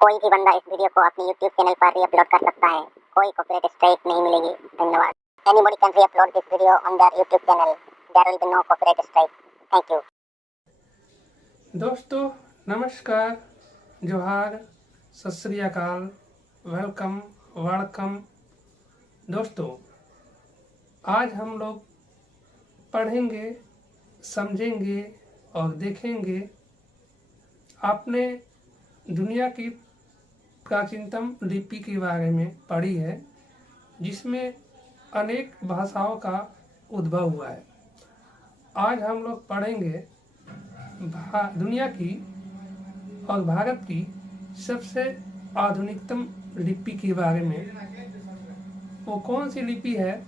कोई भी बंदा इस वीडियो को अपने YouTube चैनल पर री अपलोड कर सकता है। कोई कॉपीराइट स्ट्राइक नहीं मिलेगी। धन्यवाद। Anybody can re-upload this video on their YouTube channel. There will be no copyright strike. Thank you. दोस्तों नमस्कार, जोहार, सत श्री अकाल, वेलकम, वेलकम। दोस्तों आज हम लोग पढ़ेंगे, समझेंगे और देखेंगे। आपने दुनिया की प्राचीनतम लिपि के बारे में पढ़ी है, जिसमें अनेक भाषाओं का उद्भव हुआ है। आज हम लोग पढ़ेंगे दुनिया की और भारत की सबसे आधुनिकतम लिपि के बारे में। वो कौन सी लिपि है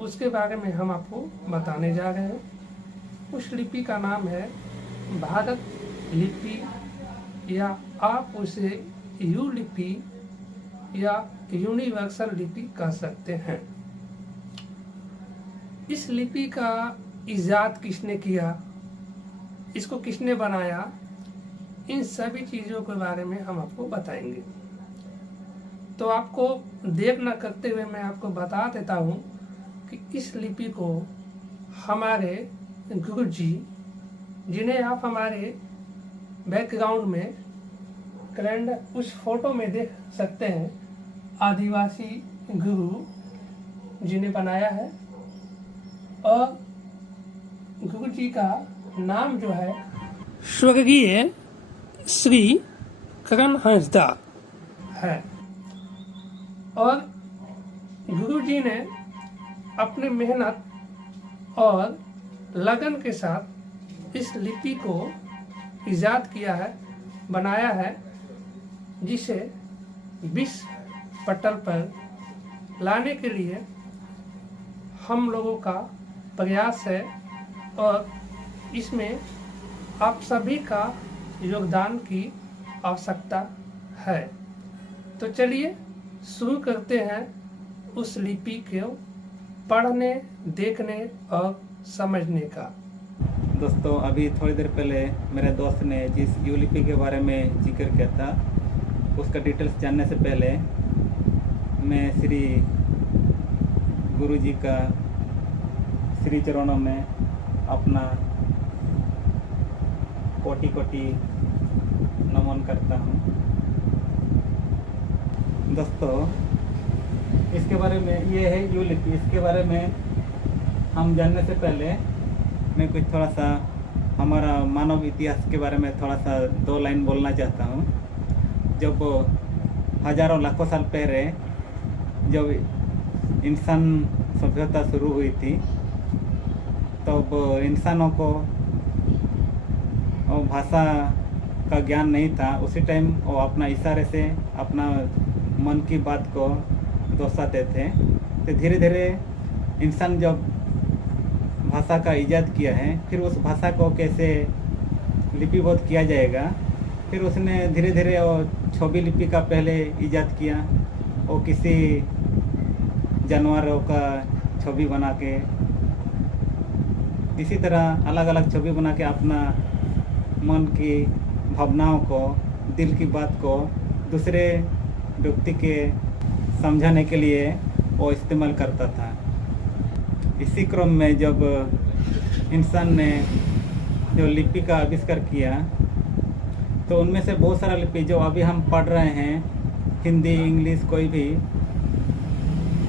उसके बारे में हम आपको बताने जा रहे हैं। उस लिपि का नाम है भारत लिपि, या आप उसे यू लिपि या यूनिवर्सल लिपि कह सकते हैं। इस लिपि का इजाद किसने किया, इसको किसने बनाया, इन सभी चीज़ों के बारे में हम आपको बताएंगे। तो आपको देर न करते हुए मैं आपको बता देता हूँ कि इस लिपि को हमारे गुरु जी, जिन्हें आप हमारे बैकग्राउंड में कैलेंडर उस फोटो में देख सकते हैं, आदिवासी गुरु जी ने बनाया है। और गुरु जी का नाम जो है स्वर्गीय श्री करण हंसदा है। और गुरु जी ने अपने मेहनत और लगन के साथ इस लिपि को इजाद किया है, बनाया है, जिसे विश्व पटल पर लाने के लिए हम लोगों का प्रयास है। और इसमें आप सभी का योगदान की आवश्यकता है। तो चलिए शुरू करते हैं उस लिपि को पढ़ने, देखने और समझने का। दोस्तों अभी थोड़ी देर पहले मेरे दोस्त ने जिस यू लिपि के बारे में जिक्र किया था, उसका डिटेल्स जानने से पहले मैं श्री गुरु जी का श्री चरणों में अपना कोटि कोटि नमन करता हूँ। दोस्तों इसके बारे में, ये है यू लिपि, इसके बारे में हम जानने से पहले मैं कुछ थोड़ा सा हमारा मानव इतिहास के बारे में थोड़ा सा 2 लाइन बोलना चाहता हूँ। जब हजारों लाखों साल पहले जब इंसान सभ्यता शुरू हुई थी, तब इंसानों को भाषा का ज्ञान नहीं था। उसी टाइम वो अपना इशारे से अपना मन की बात को दर्शाते थे। तो धीरे धीरे इंसान जब भाषा का इजाद किया है, फिर उस भाषा को कैसे लिपिबद्ध किया जाएगा, फिर उसने धीरे धीरे वो छवि लिपि का पहले इजाद किया। वो किसी जानवरों का छवि बना के, इसी तरह अलग अलग छवि बना के अपना मन की भावनाओं को, दिल की बात को दूसरे व्यक्ति के समझाने के लिए वो इस्तेमाल करता था। इसी क्रम में जब इंसान ने जो लिपि का आविष्कार किया, तो उनमें से बहुत सारा लिपि जो अभी हम पढ़ रहे हैं, हिंदी, इंग्लिश, कोई भी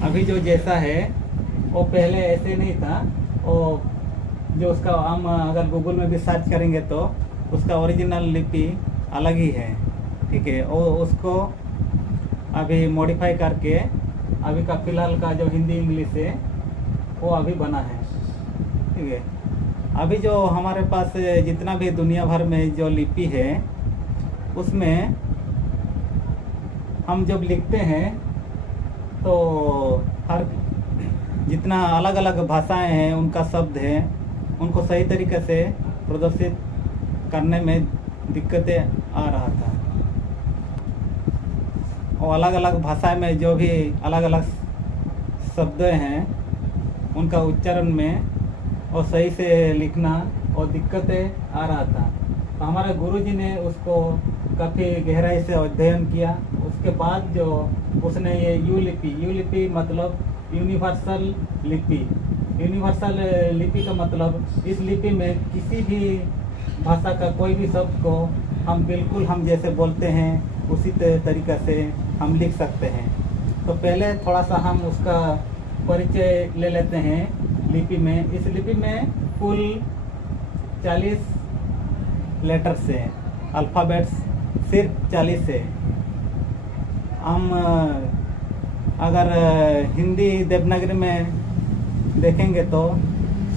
अभी जो जैसा है वो पहले ऐसे नहीं था। वो जो उसका हम अगर गूगल में भी सर्च करेंगे तो उसका ओरिजिनल लिपि अलग ही है, ठीक है। और उसको अभी मॉडिफाई करके अभी का फ़िलहाल का जो हिंदी इंग्लिश है वो अभी बना है, ठीक है। अभी जो हमारे पास जितना भी दुनिया भर में जो लिपि है, उसमें हम जब लिखते हैं तो हर जितना अलग अलग भाषाएं हैं, उनका शब्द है, उनको सही तरीके से प्रदर्शित करने में दिक्कतें आ रहा था। और अलग अलग भाषा में जो भी अलग अलग शब्द हैं, उनका उच्चारण में और सही से लिखना और दिक्कतें आ रहा था। तो हमारे गुरुजी ने उसको काफ़ी गहराई से अध्ययन किया। उसके बाद जो उसने ये यू लिपि मतलब यूनिवर्सल लिपि। यूनिवर्सल लिपि का मतलब इस लिपि में किसी भी भाषा का कोई भी शब्द को हम बिल्कुल हम जैसे बोलते हैं उसी तरीक़ा से हम लिख सकते हैं। तो पहले थोड़ा सा हम उसका परिचय ले लेते हैं लिपि में। इस लिपि में कुल 40 लेटर्स है, अल्फ़ाबेट्स सिर्फ 40 है। हम अगर हिंदी देवनागरी में देखेंगे तो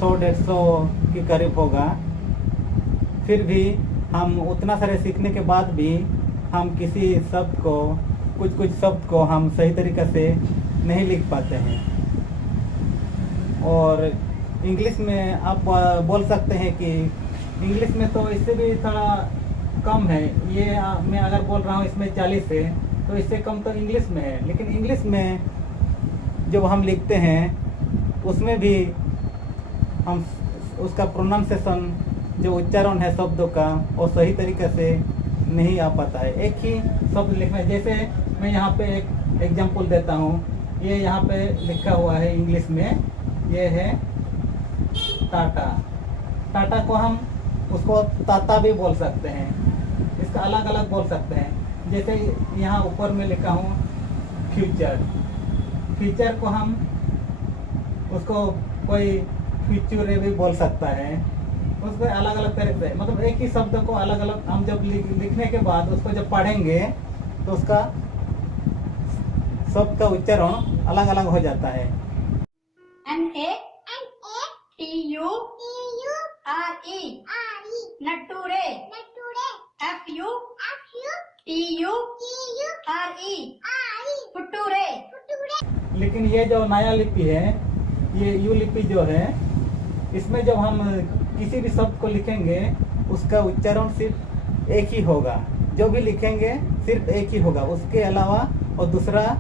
100-150 के करीब होगा। फिर भी हम उतना सारे सीखने के बाद भी हम किसी शब्द को कुछ शब्द को हम सही तरीक़े से नहीं लिख पाते हैं। और इंग्लिश में आप बोल सकते हैं कि इंग्लिश में तो इससे भी थोड़ा कम है। ये मैं अगर बोल रहा हूँ इसमें 40 है तो इससे कम तो इंग्लिश में है। लेकिन इंग्लिश में जब हम लिखते हैं उसमें भी हम उसका प्रोनाउंसिएशन जो उच्चारण है शब्दों का वो सही तरीके से नहीं आ पाता है। एक ही शब्द लिखना, जैसे मैं यहाँ पे एक एग्जांपल देता हूँ। ये यहाँ पे लिखा हुआ है इंग्लिश में, ये है टाटा। टाटा को हम उसको ताता भी बोल सकते हैं, इसका अलग अलग बोल सकते हैं। जैसे यहाँ ऊपर में लिखा हूँ फ्यूचर को हम उसको कोई फ्यूचर भी बोल सकता है। उसको अलग अलग तरीके से मतलब एक ही शब्द को अलग अलग हम जब लिखने के बाद उसको जब पढ़ेंगे तो उसका शब्द का उच्चारण अलग अलग हो जाता है। NATURE नटूरे FUTURE फुटूरे। लेकिन ये जो नया लिपि है, ये यू लिपि जो है, इसमें जब हम किसी भी शब्द को लिखेंगे उसका उच्चारण सिर्फ एक ही होगा। जो भी लिखेंगे सिर्फ एक ही होगा, उसके अलावा और दूसरा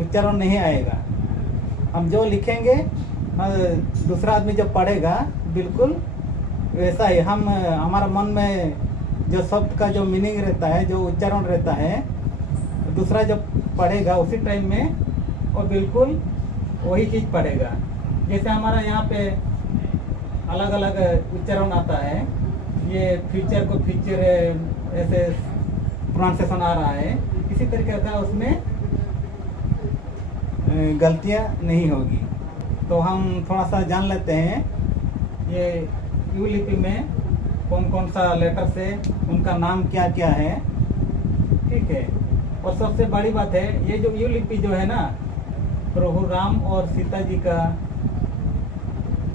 उच्चारण नहीं आएगा। हम जो लिखेंगे दूसरा आदमी जब पढ़ेगा बिल्कुल वैसा ही हम हमारा मन में जो शब्द का जो मीनिंग रहता है, जो उच्चारण रहता है, दूसरा जब पढ़ेगा उसी टाइम में वो बिल्कुल वही चीज़ पढ़ेगा। जैसे हमारा यहाँ पे अलग अलग उच्चारण आता है। ये फ्यूचर को फ्यूचर ऐसे प्रोनाउंसिएशन आ रहा है, इसी तरीके का उसमें गलतियाँ नहीं होगी। तो हम थोड़ा सा जान लेते हैं ये यू लिपि में कौन कौन सा लेटर्स है, उनका नाम क्या क्या है, ठीक है। और सबसे बड़ी बात है, ये जो यू लिपि जो है ना, प्रभु राम और सीता जी का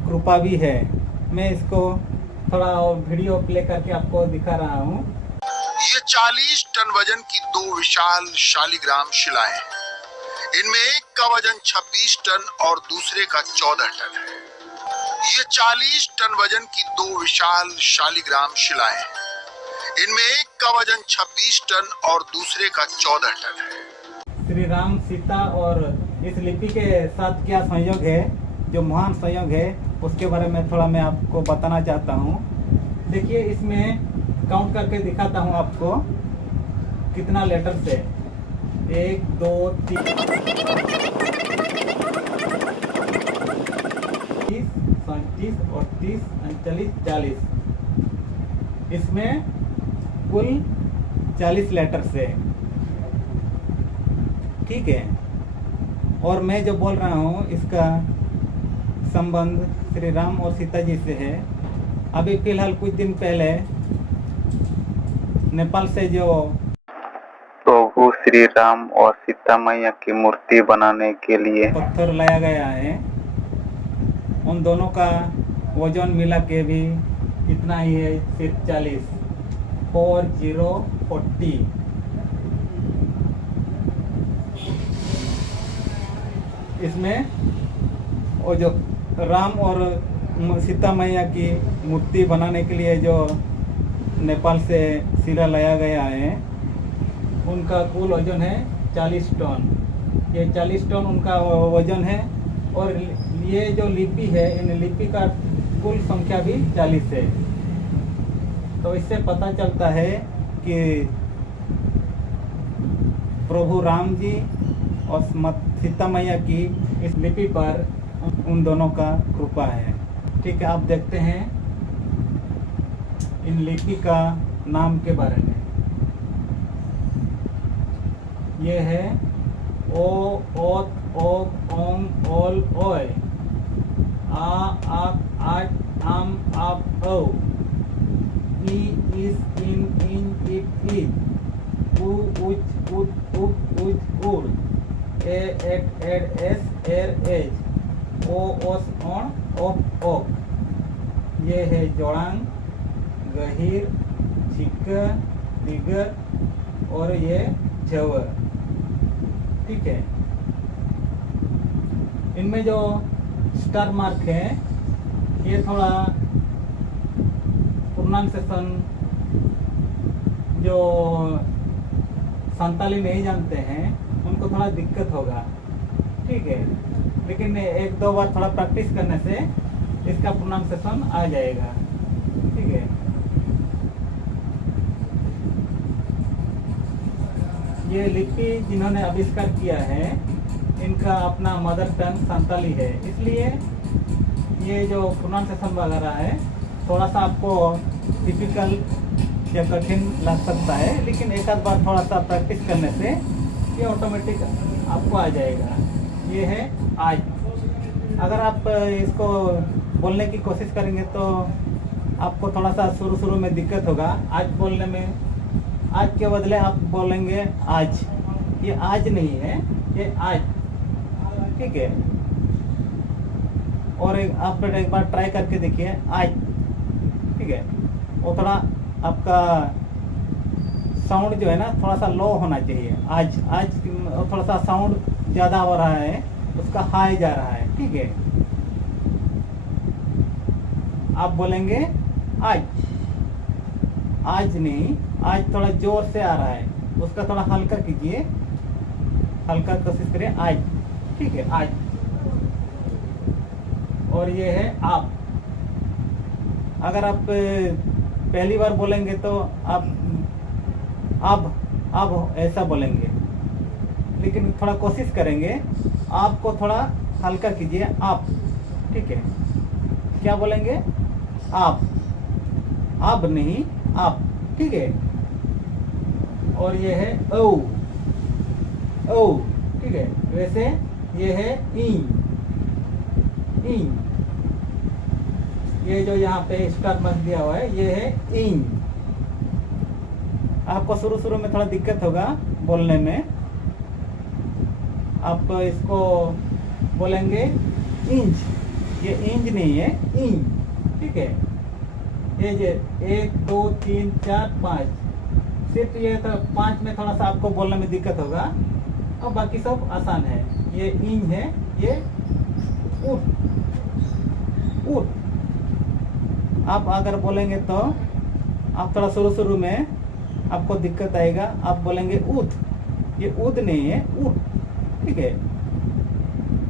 कृपा भी है। मैं इसको थोड़ा और वीडियो प्ले करके आपको दिखा रहा हूँ। ये 40 टन वजन की 2 विशाल शालिग्राम शिलाएं हैं। इनमें एक का वजन 26 टन और दूसरे का 14 टन है। ये 40 टन वजन की 2 विशाल शालिग्राम शिलाएं हैं। इनमें एक का वजन 26 टन और दूसरे का 14 टन है। श्री राम सीता और इस लिपि के साथ क्या संयोग है, जो महान संयोग है, उसके बारे में थोड़ा मैं आपको बताना चाहता हूँ। देखिए इसमें काउंट करके दिखाता हूँ आपको कितना लेटर्स है। 1 2 3 37 38 39 40। इसमें कुल 40 लेटर्स है, ठीक है। और मैं जो बोल रहा हूँ इसका संबंध श्री राम और सीता जी से है। अभी फिलहाल कुछ दिन पहले नेपाल से जो प्रभु श्री राम और सीता मैया की मूर्ति बनाने के लिए पत्थर लाया गया है, उन दोनों का वजन मिला के भी इतना ही है, सिर्फ 40 40। इसमें वो जो राम और सीता मैया की मूर्ति बनाने के लिए जो नेपाल से शिला लाया गया है, उनका कुल वजन है 40 टन। ये 40 टन उनका वजन है। और ये जो लिपि है, इन लिपि का कुल संख्या भी 40 है। तो इससे पता चलता है कि प्रभु राम जी और सीता मैया की इस लिपि पर उन दोनों का कृपा है। ठीक है, आप देखते हैं इन लिपि का नाम के बारे में। ये है ओ, ओत, ओक, ओम, ओल, ओय, आ, आक, आट, आम, आप, औ, ई, इस, इन, इट, इज, उ, उच, उत, उप, उज, उड़, ए, एट, एस, एर, एज, ओ, ओस, ओण, ओप, ओक। ये है जोड़ांग, गहीर, छिक्का, दिगर और ये झवर। ठीक है, इनमें जो स्टार मार्क है ये थोड़ा प्रोनाउंसिएशन जो संताली नहीं जानते हैं उनको थोड़ा दिक्कत होगा। ठीक है, लेकिन एक दो बार थोड़ा प्रैक्टिस करने से इसका प्रोनाउंसिएशन आ जाएगा। ठीक है, ये लिपि जिन्होंने आविष्कार किया है इनका अपना मदर टंग संताली है, इसलिए ये जो प्रोनाउंसिएशन वगैरह है थोड़ा सा आपको टिपिकल या कठिन लग सकता है, लेकिन एक आध बार थोड़ा सा प्रैक्टिस करने से ये ऑटोमेटिक आपको आ जाएगा। ये है आज। अगर आप इसको बोलने की कोशिश करेंगे तो आपको थोड़ा सा शुरू में दिक्कत होगा आज बोलने में। आज के बदले आप बोलेंगे आज। ये आज नहीं है, ये आज। ठीक है, और आप एक बार ट्राई करके देखिए आज। ठीक है, वो थोड़ा आपका साउंड जो है ना थोड़ा सा लो होना चाहिए। आज आज थोड़ा सा साउंड ज़्यादा हो रहा है, उसका हाई जा रहा है। ठीक है, आप बोलेंगे आज, आज नहीं, आज थोड़ा जोर से आ रहा है, उसका थोड़ा हल्का कीजिए, हल्का कोशिश करिए आज। ठीक है, आज। और ये है आप। अगर आप पहली बार बोलेंगे तो आप अब ऐसा बोलेंगे, लेकिन थोड़ा कोशिश करेंगे आपको थोड़ा हल्का कीजिए आप। ठीक है, क्या बोलेंगे आप, अब नहीं आप। ठीक है, और ये है ओ, ओ। ठीक है, वैसे ये है ई, ई। ये जो यहाँ पे स्टार मार्क दिया हुआ है ये है इंच। आपको शुरू में थोड़ा दिक्कत होगा बोलने में, आप इसको बोलेंगे इंच, ये इंच नहीं है, इंच। ठीक है, ये जो 1 2 3 4 5, सिर्फ ये तो 5 में थोड़ा सा आपको बोलने में दिक्कत होगा और बाकी सब आसान है। ये इंच है, ये उठ, उठ। आप अगर बोलेंगे तो आप थोड़ा शुरू में आपको दिक्कत आएगा, आप बोलेंगे उठ, ये उठ नहीं है, उठ। ठीक है,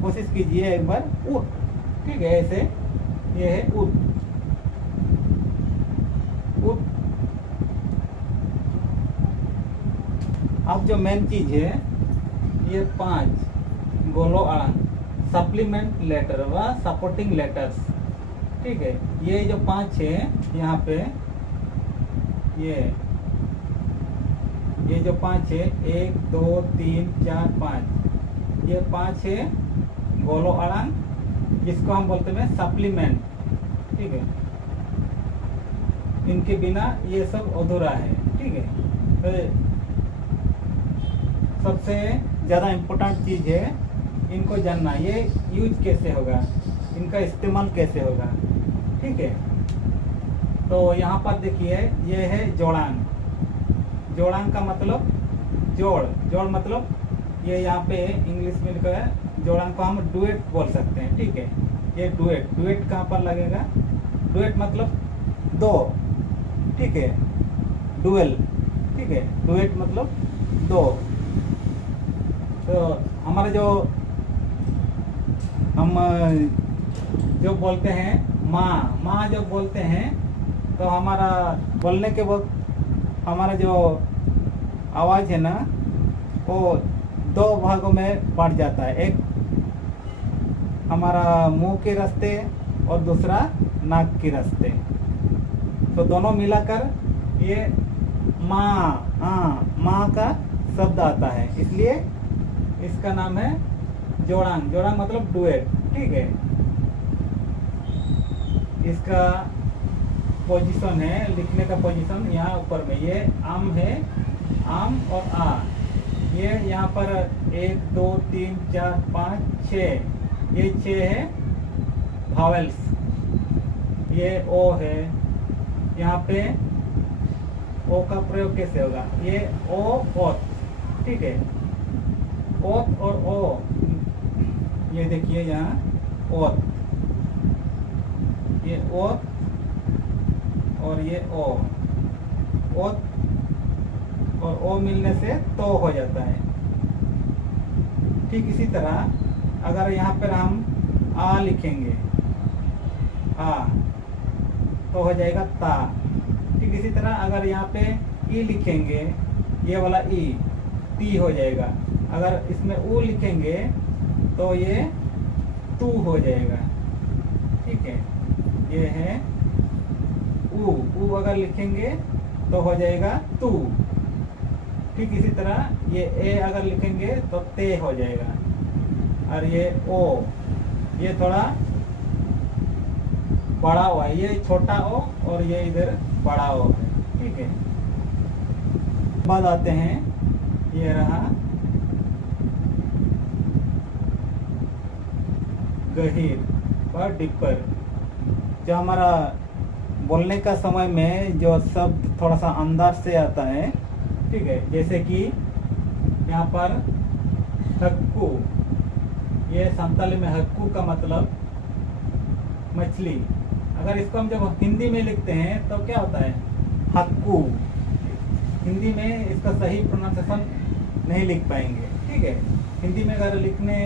कोशिश कीजिए एक बार, उठ। ठीक है, ऐसे ये है उठ, उठ। अब जो मेन चीज है ये 5 गोलो आड़ंग, सप्लीमेंट लेटर व सपोर्टिंग लेटर्स। ठीक है, ये जो 5 है यहाँ पे, ये जो 5 है 1 2 3 4 5, ये 5 है गोलो आड़ंग, जिसको हम बोलते हैं सप्लीमेंट। ठीक है, इनके बिना ये सब अधूरा है। ठीक है, तो सबसे ज़्यादा इम्पोर्टेंट चीज़ है इनको जानना, ये यूज कैसे होगा, इनका इस्तेमाल कैसे होगा। ठीक है, तो यहाँ पर देखिए ये है जोड़ांग। जोड़ांग का मतलब जोड़, जोड़ मतलब ये यहाँ पे इंग्लिश में लिखा है, जोड़ांग को हम डुएट बोल सकते हैं। ठीक है, ये डुएट, डुएट कहाँ पर लगेगा, डुएट मतलब दो। ठीक है, डुएल। ठीक है, डुएट मतलब दो। तो हमारे जो हम जो बोलते हैं माँ, माँ जो बोलते हैं तो हमारा बोलने के वक्त हमारा जो आवाज़ है ना वो दो भागों में बांट जाता है। एक हमारा मुंह के रास्ते और दूसरा नाक के रास्ते। तो दोनों मिलाकर ये माँ का शब्द आता है, इसलिए इसका नाम है जोड़ांग। जोड़ांग मतलब डुएट, ठीक है। इसका पोजीशन है, लिखने का पोजीशन यहाँ ऊपर में, ये आम है, आम और आ, ये यहाँ पर 1 2 3 4 5 6, ये 6 है भावेल्स। ये ओ है, यहाँ पे ओ का प्रयोग कैसे होगा, ये ओ ओत, ठीक है। ओत और ओ, ये देखिए यहाँ ओत, ये ओत और ये ओ, ओत और ओ मिलने से तो हो जाता है। ठीक इसी तरह अगर यहाँ पर हम आ लिखेंगे, आ तो हो जाएगा ता। ठीक इसी तरह अगर यहाँ पे ई लिखेंगे, ये वाला ई, ती हो जाएगा। अगर इसमें ऊ लिखेंगे तो ये तू हो जाएगा, ठीक है। ये है ऊ अगर लिखेंगे तो हो जाएगा तू। ठीक इसी तरह ये ए अगर लिखेंगे तो ते हो जाएगा। और ये ओ, ये थोड़ा बड़ा हुआ है, ये छोटा ओ और ये इधर बड़ा ओ है, ठीक है। बाद आते हैं, ये रहा गहीर और डिपर। जो हमारा बोलने का समय में जो शब्द थोड़ा सा अंदर से आता है, ठीक है। जैसे कि यहाँ पर हक्कू, ये संताली में हक्कू का मतलब मछली। अगर इसको हम जब हिंदी में लिखते हैं तो क्या होता है, हक्कू। हिंदी में इसका सही प्रोनाउंसिएशन नहीं लिख पाएंगे, ठीक है। हिंदी में अगर लिखने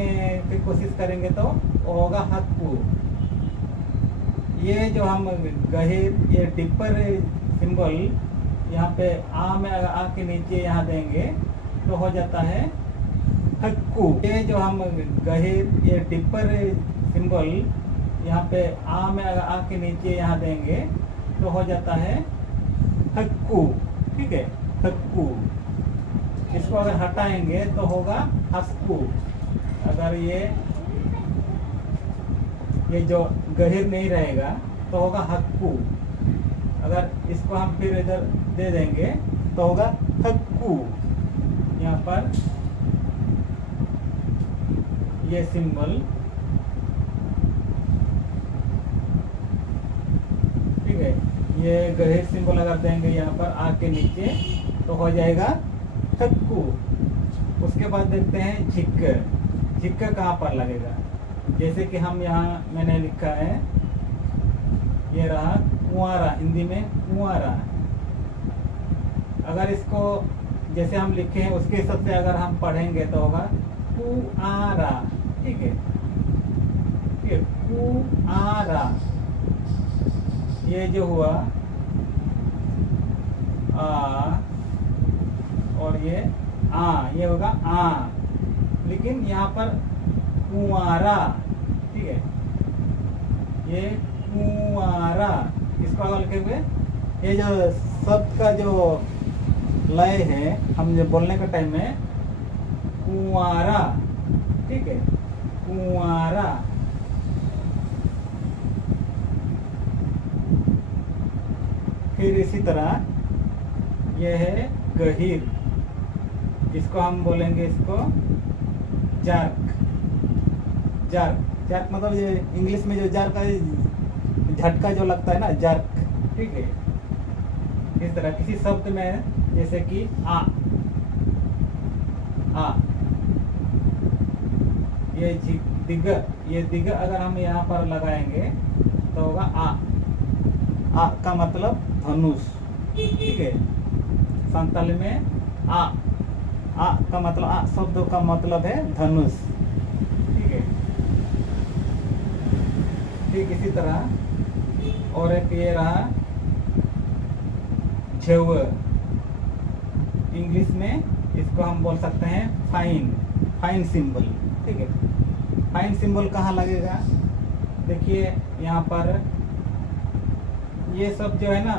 की कोशिश करेंगे तो वो होगा हक्कू। ये जो हम गहीर, ये डिपर सिंबल यहाँ पे आ में अगर आ के नीचे यहाँ देंगे तो हो जाता है हक्कू। ये जो हम गहीर, ये डिपर सिंबल यहाँ पे आ में अगर आ के नीचे यहाँ देंगे तो हो जाता है हक्कू, ठीक है, हक्कू। इसको अगर हटाएंगे तो होगा हस्कू। अगर ये जो गहीर नहीं रहेगा तो होगा हक्कू। अगर इसको हम फिर इधर दे देंगे तो होगा हक्कू। यहाँ पर ये सिंबल, ठीक है, ये गहीर सिंबल अगर देंगे यहाँ पर आ के नीचे तो हो जाएगा हक्कू। उसके बाद देखते हैं झिक्कर। झिक्कर कहाँ पर लगेगा, जैसे कि हम यहाँ मैंने लिखा है, ये रहा कुंवारा, हिंदी में कुंवारा। अगर इसको जैसे हम लिखे हैं उसके हिसाब से अगर हम पढ़ेंगे तो होगा कुआरा, ठीक है, कुआरा। ये जो हुआ आ और ये आ, ये होगा आ, लेकिन यहाँ पर कुंवारा, ठीक है, ये कुंवारा। इसको अगर लिखेंगे, ये जो शब्द का जो लय है हम जो बोलने के टाइम में कुंवारा, ठीक है, कुंवारा। फिर इसी तरह यह है गहीर, इसको हम बोलेंगे इसको जार्क। जार्क, जार्क मतलब ये इंग्लिश में जो जार्क का झटका जो लगता है ना, जार्क, ठीक है। इस तरह किसी शब्द में जैसे कि आ, ये दिग, ये दिग अगर हम यहाँ पर लगाएंगे तो होगा आ का मतलब धनुष, ठीक है। संताली में आ का मतलब, आ शब्द का मतलब है धनुष, ठीक है। ठीक इसी तरह और एक ये रहा झेव, इंग्लिश में इसको हम बोल सकते हैं फाइन सिंबल। ठीक है, फाइन सिंबल कहाँ लगेगा? देखिए यहाँ पर ये सब जो है ना,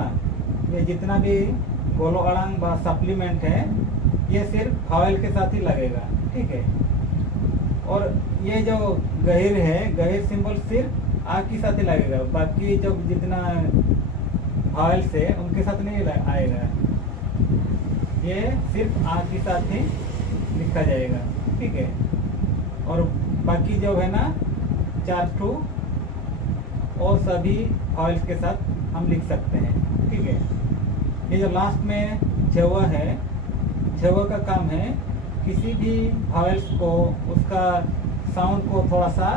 ये जितना भी गोलो अड़ांग व सप्लीमेंट है ये सिर्फ वावेल के साथ ही लगेगा। ठीक है, और ये जो गहिर है, गहिर सिंबल सिर्फ आ के साथ ही लगेगा, बाकी जो जितना वावेल से उनके साथ नहीं आएगा, ये सिर्फ आ के साथ ही लिखा जाएगा। ठीक है, और बाकी जो है ना 4 ठो और सभी वावेल्स के साथ हम लिख सकते हैं। ठीक है, ये जो लास्ट में झेवा है, झेवा का काम है किसी भी वावेल्स को उसका साउंड को थोड़ा सा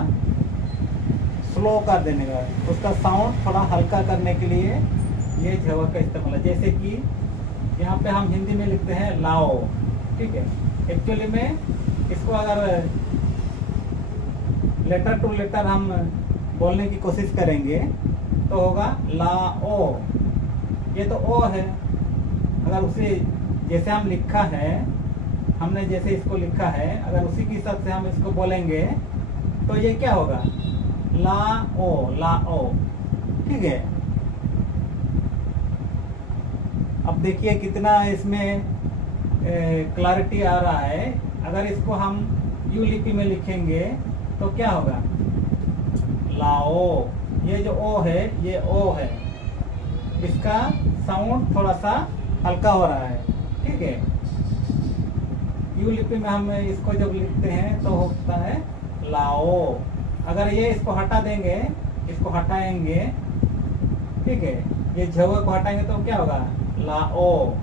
स्लो कर देने का, उसका साउंड थोड़ा हल्का करने के लिए ये झेवा का इस्तेमाल है। जैसे कि यहाँ पे हम हिंदी में लिखते हैं लाओ। ठीक है, एक्चुअली में इसको अगर लेटर टू लेटर हम बोलने की कोशिश करेंगे तो होगा लाओ। ये तो ओ है, अगर उसे जैसे हम लिखा है, हमने जैसे इसको लिखा है, अगर उसी के हिसाब से हम इसको बोलेंगे तो ये क्या होगा? लाओ। ठीक है, अब देखिए कितना इसमें क्लैरिटी आ रहा है। अगर इसको हम यू लिपि में लिखेंगे तो क्या होगा? लाओ। ये जो ओ है, ये ओ है, इसका साउंड थोड़ा सा हल्का हो रहा है। ठीक है, यू लिपि में हम इसको जब लिखते हैं तो होता है लाओ। अगर ये इसको हटा देंगे, इसको हटाएंगे, ठीक है, ये झवा को हटाएंगे तो क्या होगा? लाओ।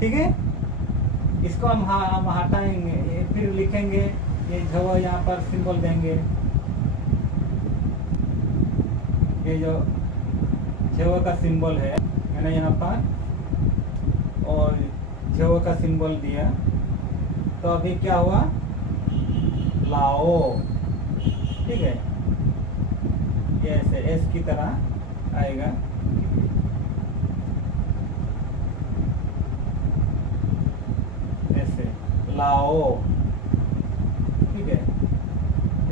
ठीक है, इसको हम हटाएंगे, फिर लिखेंगे, ये झवा यहाँ पर सिंबल देंगे, ये जो झवा का सिंबल है मैंने यहाँ पर, और झवा का सिंबल दिया तो अभी क्या हुआ? लाओ। ठीक है, ये ऐसे एस की तरह आएगा। ऐसे लाओ। ठीक है,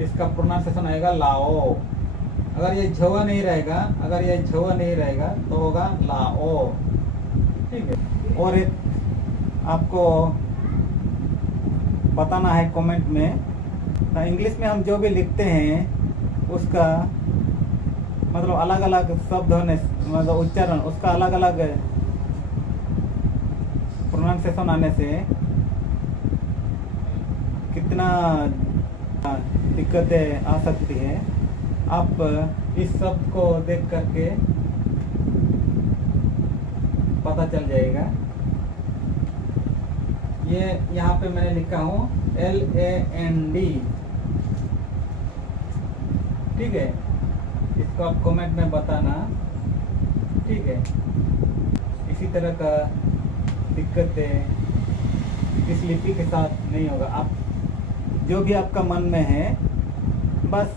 इसका प्रोनाउंसिएशन आएगा लाओ। अगर ये झवा नहीं रहेगा, अगर ये झवा नहीं रहेगा तो होगा लाओ। ठीक है, और एक आपको बताना है कमेंट में, इंग्लिश में हम जो भी लिखते हैं उसका मतलब अलग अलग शब्द होने, मतलब उच्चारण उसका अलग अलग प्रोनाउंसिएशन आने से कितना दिक्कतें आ सकती है। आप इस शब्द को देख करके पता चल जाएगा। ये यहाँ पे मैंने लिखा हूँ LAND। ठीक है, इसको आप कमेंट में बताना। ठीक है, इसी तरह का दिक्कतें इस लिपि के साथ नहीं होगा। आप जो भी आपका मन में है, बस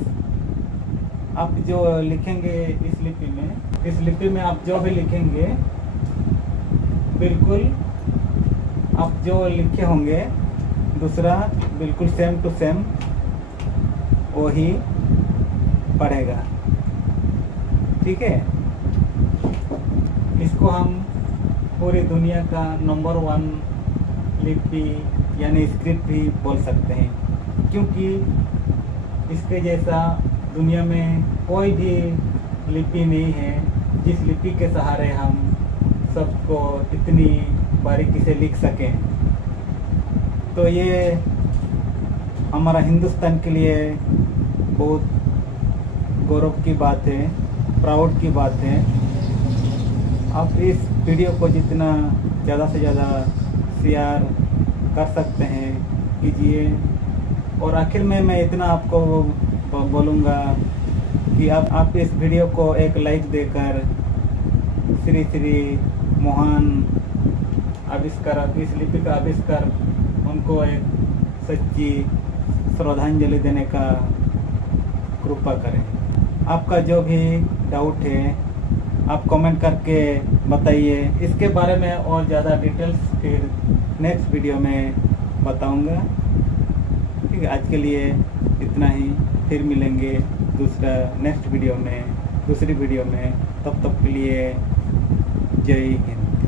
आप जो लिखेंगे इस लिपि में आप जो भी लिखेंगे, बिल्कुल आप जो लिखे होंगे दूसरा बिल्कुल सेम टू सेम वही पढ़ेगा। ठीक है, इसको हम पूरी दुनिया का नंबर 1 लिपि यानी स्क्रिप्ट भी बोल सकते हैं, क्योंकि इसके जैसा दुनिया में कोई भी लिपि नहीं है जिस लिपि के सहारे हम सबको इतनी बारीकी से लिख सकें। तो ये हमारा हिंदुस्तान के लिए बहुत गौरव की बात है, प्राउड की बात है। आप इस वीडियो को जितना ज़्यादा से ज़्यादा शेयर कर सकते हैं कीजिए। और आखिर में मैं इतना आपको बोलूँगा कि आप इस वीडियो को एक लाइक देकर श्री श्री महान आविष्कारक, इस लिपि का आविष्कार, उनको एक सच्ची श्रद्धांजलि देने का कृपा करें। आपका जो भी डाउट है आप कमेंट करके बताइए। इसके बारे में और ज़्यादा डिटेल्स फिर नेक्स्ट वीडियो में बताऊंगा। ठीक है, आज के लिए इतना ही। फिर मिलेंगे दूसरा नेक्स्ट वीडियो में, दूसरी वीडियो में। तब तक के लिए जय हिंद।